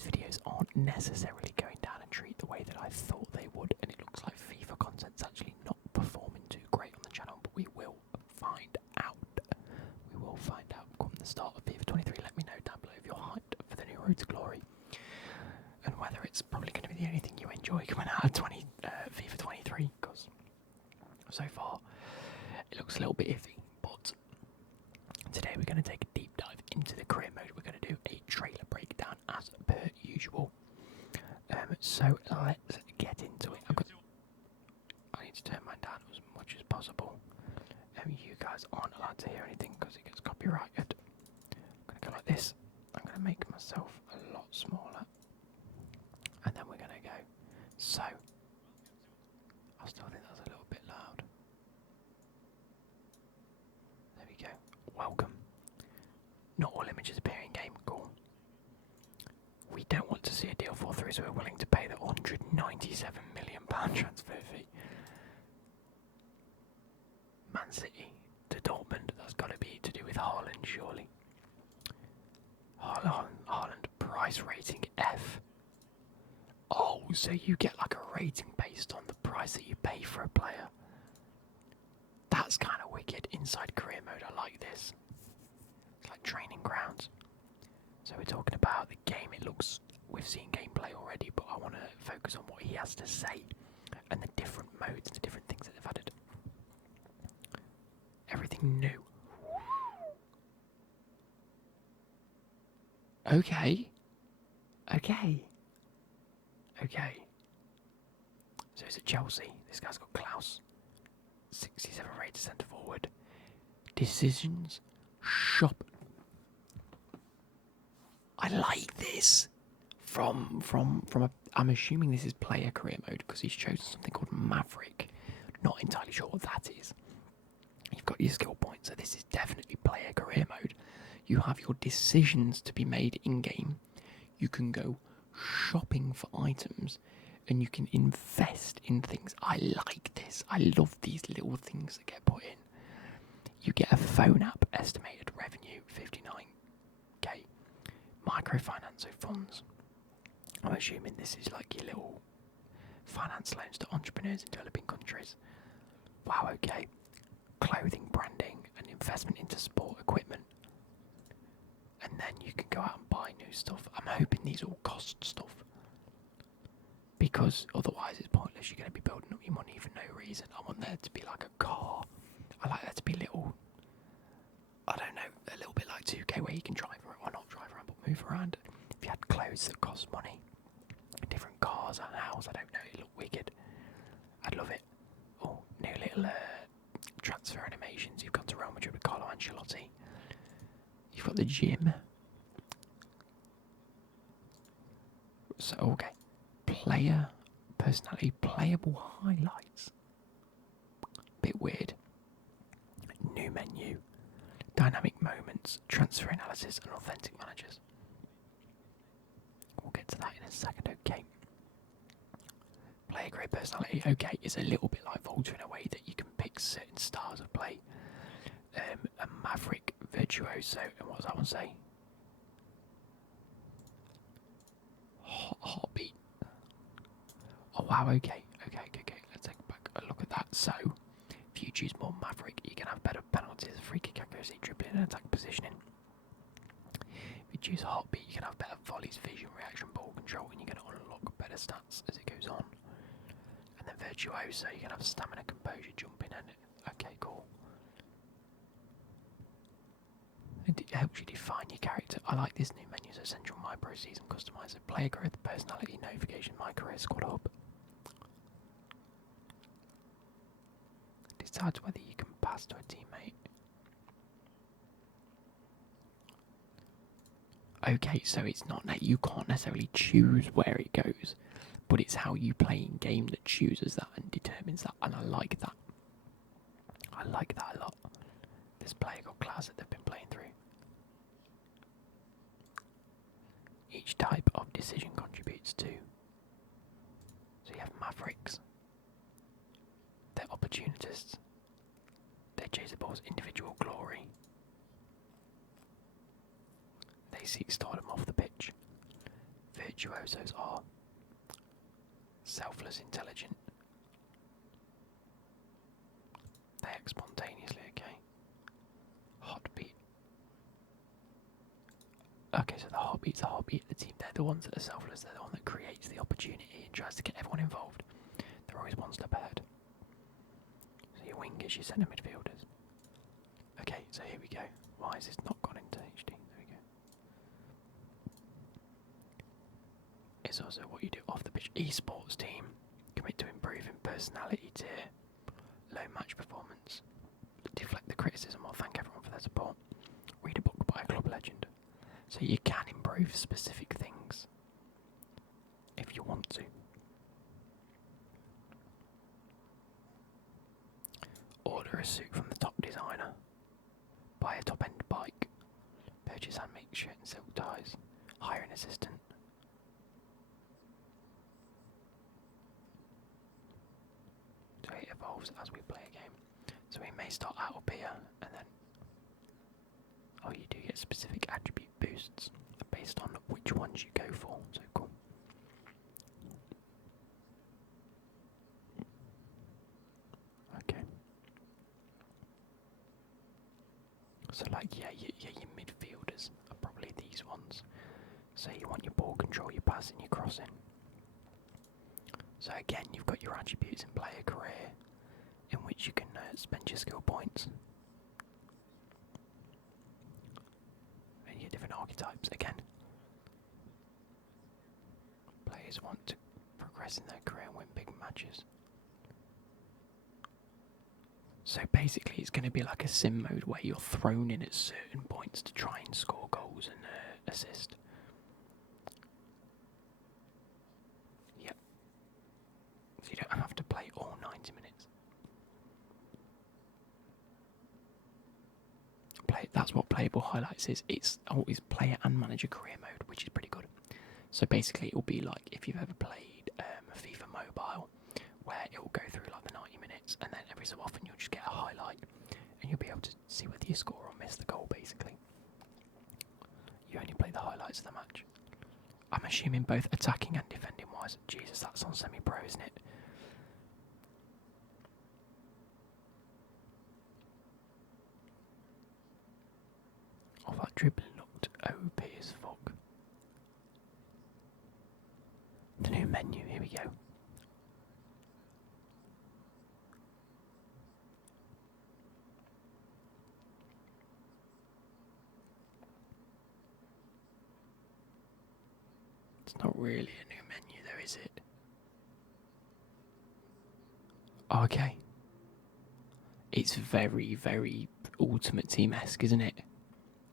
these videos aren't necessarily going down a treat the way that I thought they would, and it looks like FIFA content's actually not performing too great on the channel, but we will find out. We will find out come the start of FIFA 23. Let me know down below if you're hyped for the new Road to Glory, and whether it's probably going to be the only thing you enjoy coming out of FIFA 23, because so far it looks a little bit iffy. But today we're going to take a deep dive into the career mode. We're going to do a trailer breakdown as per usual. So let's get into it. I need to turn mine down as much as possible. You guys aren't allowed to hear anything because it gets copyrighted. I'm going to go like this. I'm going to make myself a lot smaller. And then we're going to go. So, I still think that's a little bit loud. There we go. Welcome. Not all images appear in game. Cool. We don't want to see a deal fall through, so we're willing to pay the £197 million transfer fee. Man City to Dortmund. That's got to be to do with Haaland, surely. Haaland price rating F. Oh, so you get like a rating based on the price that you pay for a player. That's kind of wicked. Inside career mode, I like this. It's like training grounds. So we're talking about the game. It looks, we've seen gameplay already, but I want to focus on what he has to say and the different modes and the different things that they've added. Everything new. Okay. So he's at Chelsea. This guy's got Klaus. 67 rated centre forward. Decisions. Shop. I like this. From a. I'm assuming this is player career mode because he's chosen something called Maverick. Not entirely sure what that is. You've got your skill points, so this is definitely player career mode. You have your decisions to be made in game. You can go shopping for items, and you can invest in things. I like this. I love these little things that get put in. You get a phone app, estimated revenue 59k. Microfinance, so funds. I'm assuming this is like your little finance loans to entrepreneurs in developing countries. Wow, okay. Clothing, branding, and investment into sport equipment. And then you can go out and buy new stuff. I'm hoping these all cost stuff, because otherwise it's pointless. You're going to be building up your money for no reason. I want there to be like a car. I like there to be little, I don't know, a little bit like 2K where you can drive around, or not drive around, but move around. If you had clothes that cost money, different cars, a house, I don't know, it look wicked. I'd love it. Oh, new little transfer animations. You've got to Real Madrid with Carlo Ancelotti. You've got the gym. So, okay. Player personality, playable highlights. Bit weird. New menu. Dynamic moments, transfer analysis, and authentic managers. We'll get to that in a second, okay. Player grade personality, okay, is a little bit like Volta in a way that you can pick certain styles of play. A Maverick Virtuoso, and what does that one say? Heartbeat. Oh wow, okay. Let's take back a look at that. So, if you choose more Maverick, you can have better penalties, free kick accuracy, dribbling, and attack positioning. If you choose Heartbeat, you can have better volleys, vision, reaction, ball control, and you can unlock better stats as it goes on. And then Virtuoso, you can have stamina, composure, jumping, and okay, cool. It helps you define your character. I like this new menu, so Central My Preseason Customizer, Player Growth, Personality, Notification, My Career, Squad Hub. Decides whether you can pass to a teammate. Okay, so it's not that you can't necessarily choose where it goes, but it's how you play in game that chooses that and determines that, and I like that. I like that a lot. This player got class that they've been playing through. Each type of decision contributes to. So you have Mavericks. They're opportunists. They chase the ball's individual glory. They seek stardom off the pitch. Virtuosos are selfless, intelligent. They act spontaneously, okay. Heartbeat. Okay, so the heartbeat's the heartbeat of the team. They're the ones that are selfless. They're the one that creates the opportunity and tries to get everyone involved. They're always one step ahead. So your wingers, your centre midfielders. Okay, so here we go. Why is this not gone into HD? There we go. It's also what you do off the pitch. Esports team. Commit to improving personality tier. Low match performance. Deflect the criticism or thank everyone for their support. Read a book by a club legend. So you can improve specific things if you want to. Order a suit from the top designer. Buy a top-end bike. Purchase handmade shirt and silk ties. Hire an assistant. So it evolves as we play a game. So we may start out up here and then... Oh, you do get specific attribute boosts based on which ones you go for. So cool. Okay. So like, yeah, your midfielders are probably these ones. So you want your ball control, your passing, your crossing. So again, you've got your attributes in player career, in which you can spend your skill points. And you get different archetypes. Again, players want to progress in their career and win big matches. So basically it's going to be like a sim mode where you're thrown in at certain points to try and score goals and assist. Yep. So you don't have to play all 90 minutes. That's what Playable highlights is. It's always player and manager career mode, which is pretty good. So basically it will be like if you've ever played FIFA Mobile, where it will go through like the 90 minutes and then every so often you'll just get a highlight and you'll be able to see whether you score or miss the goal basically. You only play the highlights of the match. I'm assuming both attacking and defending wise. Jesus, that's on semi-pro, isn't it? Oh, that dribbling looked OP as fuck. The new menu, here we go. It's not really a new menu though, is it? Oh, okay. It's very, very Ultimate Team-esque, isn't it?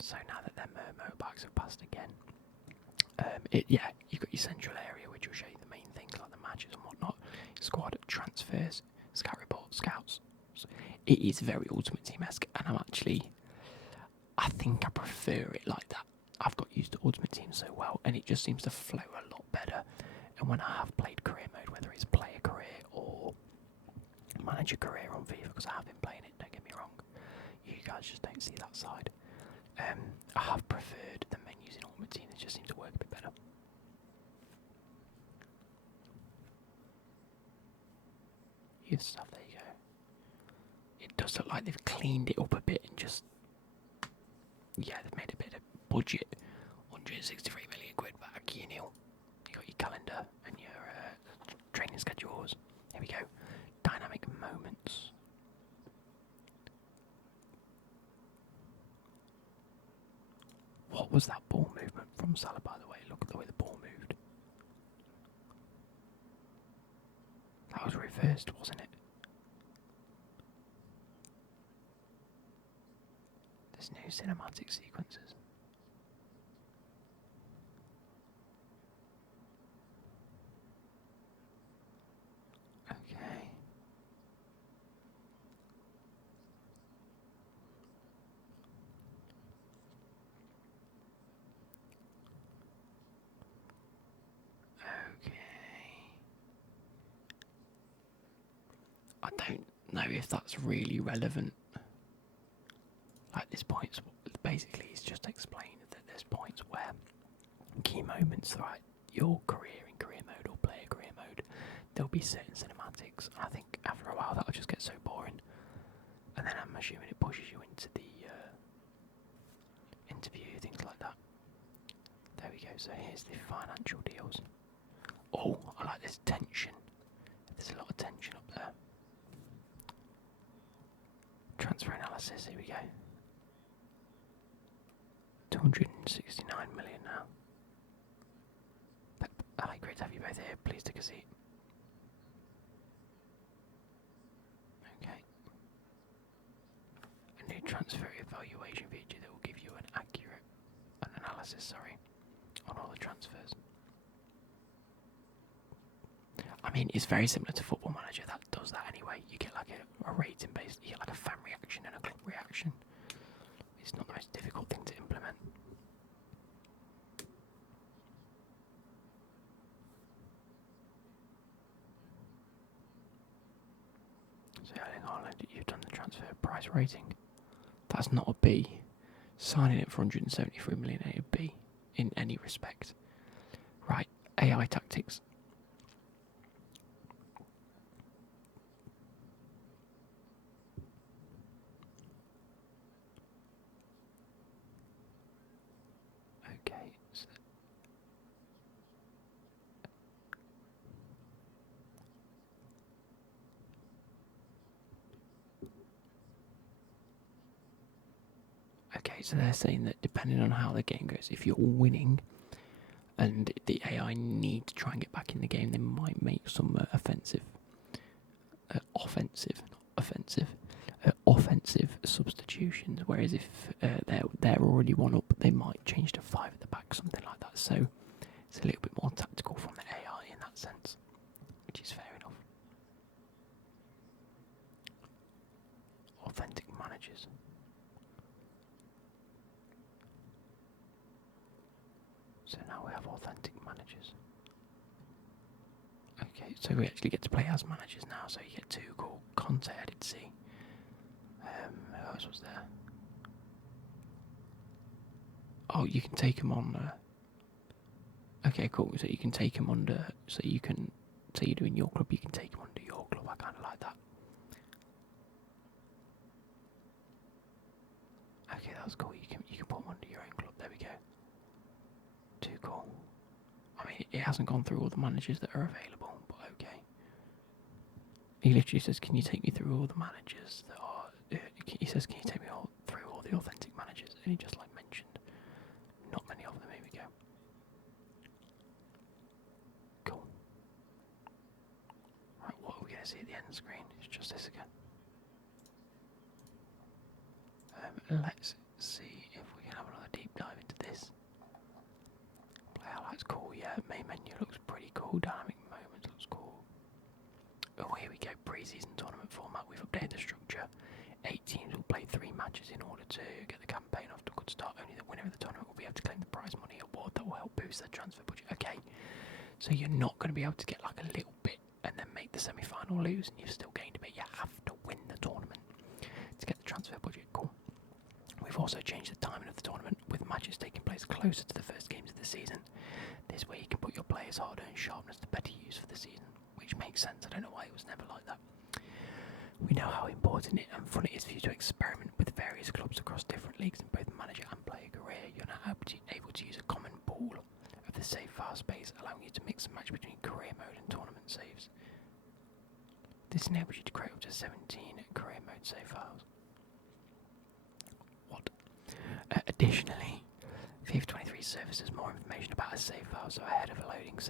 So now that them motorbikes have passed again, yeah, you've got your central area which will show you the main things like the matches and whatnot, squad transfers, scout reports, scouts. So it is very Ultimate Team-esque, and I think I prefer it like that. I've got used to Ultimate Team so well, and it just seems to flow a lot better. And when I have played career mode, whether it's player career or manager career on FIFA, because I have been playing it, don't get me wrong, you guys just don't see that side. I have preferred the menus in Ultimate Team, it just seems to work a bit better. Youth stuff, there you go. It does look like they've cleaned it up a bit and just, yeah, they've made a bit of budget. 163 million quid back, you nil. You got your calendar and your training schedules. Here we go. Dynamic moments. What was that ball movement from Salah, by the way? Look at the way the ball moved. That was reversed, wasn't it? There's new cinematic sequences. Okay. I don't know if that's really relevant. Like this point, basically, it's just explained that there's points where key moments throughout your career in career mode or player career mode, there'll be certain cinematics. I think after a while that'll just get so boring. And then I'm assuming it pushes you into the interview, things like that. There we go, so here's the financial deals. Oh, I like this tension. There's a lot of tension up there. Transfer analysis, here we go. 269 million now. Hi, great to have you both here. Please take a seat. Okay. A new transfer evaluation feature that will give you an analysis, on all the transfers. I mean, it's very similar to Football Manager that does that anyway. You get like a rating based, you get like a fan reaction and a club reaction. It's not the most difficult thing to implement. So Erling Haaland, you've done the transfer price rating. That's not a B. Signing it for 173 million ain't a B in any respect. Right, AI tactics. Okay, so they're saying that depending on how the game goes, if you're winning and the AI need to try and get back in the game, they might make some offensive substitutions. Whereas if they're already one up, they might change to 5 at the back, something like that. So it's a little bit more tactical from the AI in that sense, which is fair enough. Authentic managers. So now we have authentic managers. Okay, so we actually get to play as managers now. So you get Tuchel, Conte, I did see. Who else was there? Oh, you can take them on. Okay, cool. So you can take them under. So you can say you're doing your club. You can take them under your club. I kind of like that. Okay, that's cool. You can put them under your own club. There we go. Tuchel. I mean, it hasn't gone through all the managers that are available, but okay. He literally says, "Can you take me through all the managers that are?" He says, "Can you take me through all the authentic managers?" And he just mentioned not many of them. Here we go. Cool. Right, what are we going to see at the end screen? It's just this again. Let's see if we can have another deep dive into this. Play highlights, cool. Yeah, main menu looks pretty cool. Dynamic moments looks cool. Oh, here we go. Preseason tournament format. We've updated the structure. 8 teams will play 3 matches in order to get the campaign off to a good start. Only the winner of the tournament will be able to claim the prize money award that will help boost their transfer budget. Okay, so you're not going to be able to get like a little bit and then make the semi-final lose, and you've still gained a bit. You have to win the tournament to get the transfer budget. Cool. We've also changed the timing of the tournament, with matches taking place closer to the first games of the season. This way you can put your players' hard-earned sharpness to better use for the season, which makes sense. I don't know why it was never like that. We know how important and fun it is for you to experiment with various clubs across different leagues in both manager and player career. You're now able to use a common pool of the save file space, allowing you to mix and match between career mode and tournament saves. This enables you to create up to 17 career mode save files. What? Additionally, FIFA 23 services more information about a save file, so ahead of loading a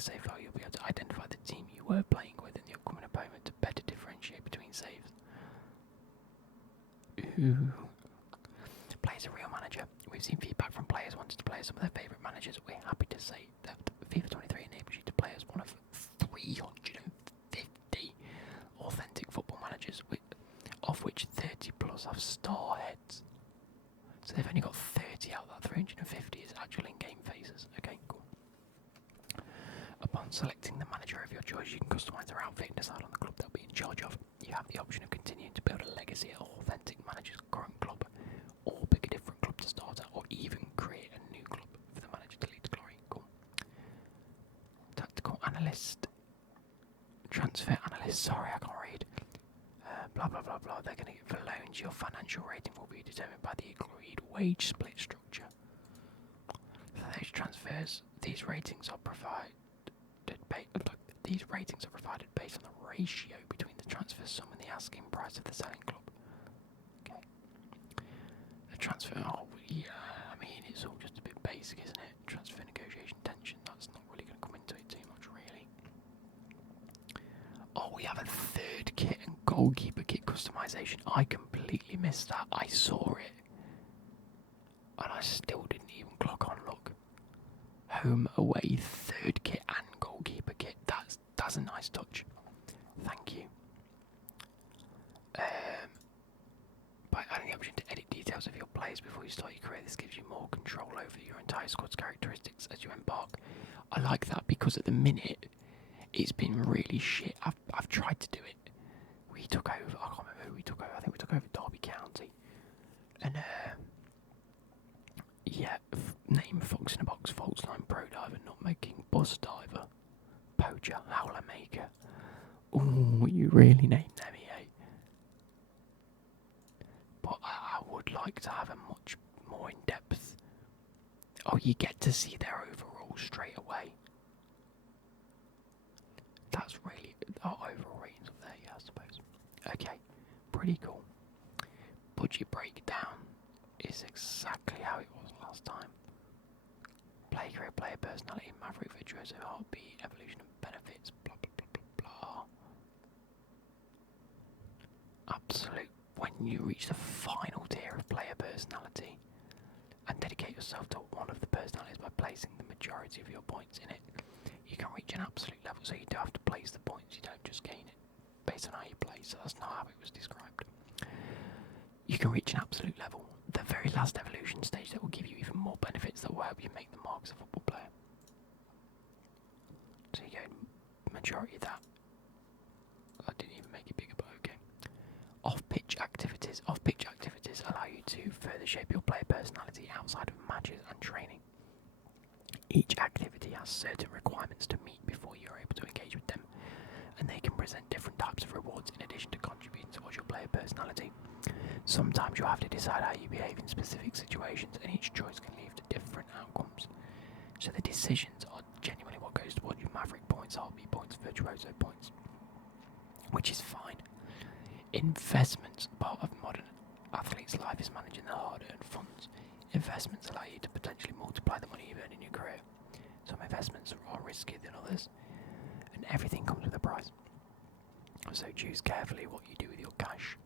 save file, you'll be able to identify the team you were playing with and the upcoming opponent to better differentiate between saves. Ooh. Play as a real manager. We've seen feedback from players wanting to play as some of their favourite managers. We're happy to say that FIFA 23 enables you to play as one of 350 authentic football managers, of which 30 plus have star heads. So they've only got 30 out of that 350 is actual in-game faces. Okay, cool. Upon selecting the manager of your choice, you can customise their outfit and decide on the club they'll be in charge of. You have the option of continuing to build a legacy at authentic manager's current club, or pick a different club to start at, or even create a new club for the manager to lead to glory. Cool. transfer analyst. Sorry, I can't read. Blah blah blah blah. They're going to get for loans. Your financial rating will be determined by the agreed wage split structure. For those transfers, these ratings are provided. These ratings are provided based on the ratio between the transfer sum and the asking price of the selling club. Okay. A transfer. Oh yeah. I mean, it's all just a bit basic, isn't it? Transfer negotiation tension. That's not really going to come into it too much, really. Oh, we have a third kit and goalkeeper kit customization. I completely missed that. I saw it, and I still didn't even clock on. Look, home away third kit and goalkeeper kit. That's a nice touch. Thank you. By adding the option to edit details of your players before you start your career, this gives you more control over your entire squad's characteristics as you embark. I like that because at the minute it's been really shit. I've tried to do it. We took over. I can't remember who we took over. I think we took over Derby County. And yeah, name Fox in a Box, Faults Line, Pro Diver, Not Making, Bus Diver, Poacher, Howler Maker. Ooh, you really named them, eh? But I would like to have a much more in-depth. Oh, you get to see their overall straight away. That's really our overall ratings up there, yeah, I suppose. Okay, pretty cool. Budget breakdown is exactly how it was last time. Play career, player personality, maverick, virtuoso, heartbeat, evolution and benefits, blah blah blah blah blah. Absolute. When you reach the final tier of player personality and dedicate yourself to one of the personalities by placing the majority of your points in it, you can reach an absolute level. So you do have to place the points, you don't just gain it based on how you play. So that's not how it was described. You can reach an absolute level, the very last evolution stage that will give you even more benefits that will help you make the mark as a football player. So you gain majority of that. I didn't even make it bigger, but okay. Off-pitch activities. Off-pitch activities allow you to further shape your player personality outside of matches and training. Each activity has certain requirements to meet before you are able to engage with them, and they can present different types of rewards in addition to contributing towards your player personality. Sometimes you'll have to decide how you behave in specific situations, and each choice can lead to different outcomes. So the decisions are genuinely what goes towards your maverick points, heartbeat points, virtuoso points, which is fine. Investments. Part of modern athlete's life is managing their hard-earned funds. Investments allow you to potentially multiply the money you've earned in your career. Some investments are riskier than others, and everything comes with a price. So choose carefully what you do with your cash.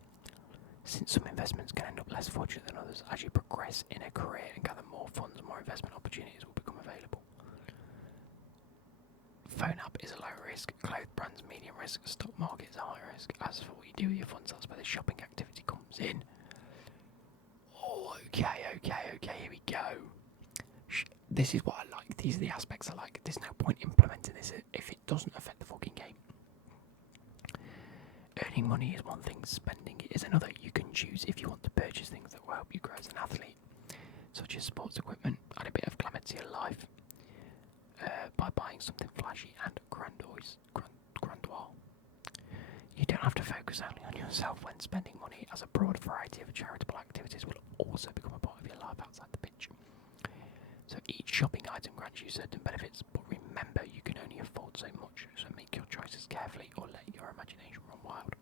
Since some investments can end up less fortunate than others, as you progress in a career and gather more funds, more investment opportunities will become available. Phone app is a low risk, clothes brands medium risk, stock market is a high risk. As for what you do with your funds, that's where the shopping activity comes in. Oh, okay, here we go. This is what I like, these are the aspects I like. There's no point implementing this if it doesn't affect the fucking game. Earning money is one thing, spending it is another. You can choose if you want to purchase things that will help you grow as an athlete, such as sports equipment, add a bit of glamour to your life, by buying something flashy and grandiose. You don't have to focus only on yourself when spending money, as a broad variety of charitable activities will also become a part of your life outside the pitch. So each shopping item grants you certain benefits, but remember you can only afford so much, so make your choices carefully or let your imagination run wild.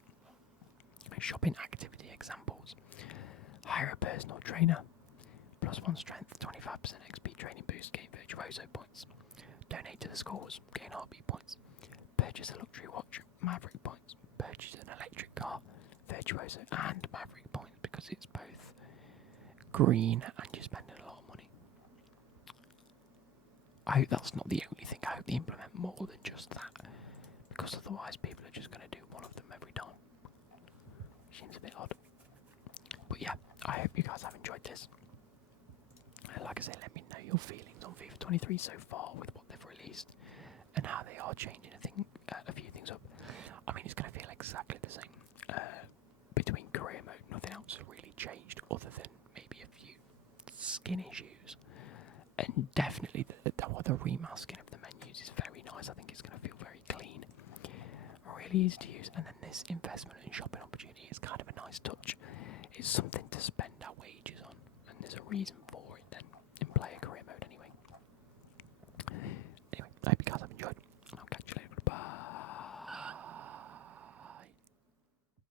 Shopping activity examples. Hire a personal trainer, +1 strength, 25% XP training boost, gain virtuoso points. Donate to the schools, gain heartbeat points. Purchase a luxury watch, maverick points. Purchase an electric car, virtuoso and maverick points, because it's both green and you're spending a lot of money. I hope that's not the only thing. I hope they implement more than just that, because otherwise people are just going to do one of them every time. Seems a bit odd. But yeah, I hope you guys have enjoyed this. Like I say, let me know your feelings on FIFA 23 so far with what they've released and how they are changing a few things up. I mean, it's going to feel exactly the same between career mode. Nothing else has really changed other than maybe a few skin issues. And definitely the remasking of the menus is very nice. I think it's going to feel very clean. really easy to use. And then this investment and shopping opportunity is kind of a nice touch. It's something to spend our wages on, and there's a reason for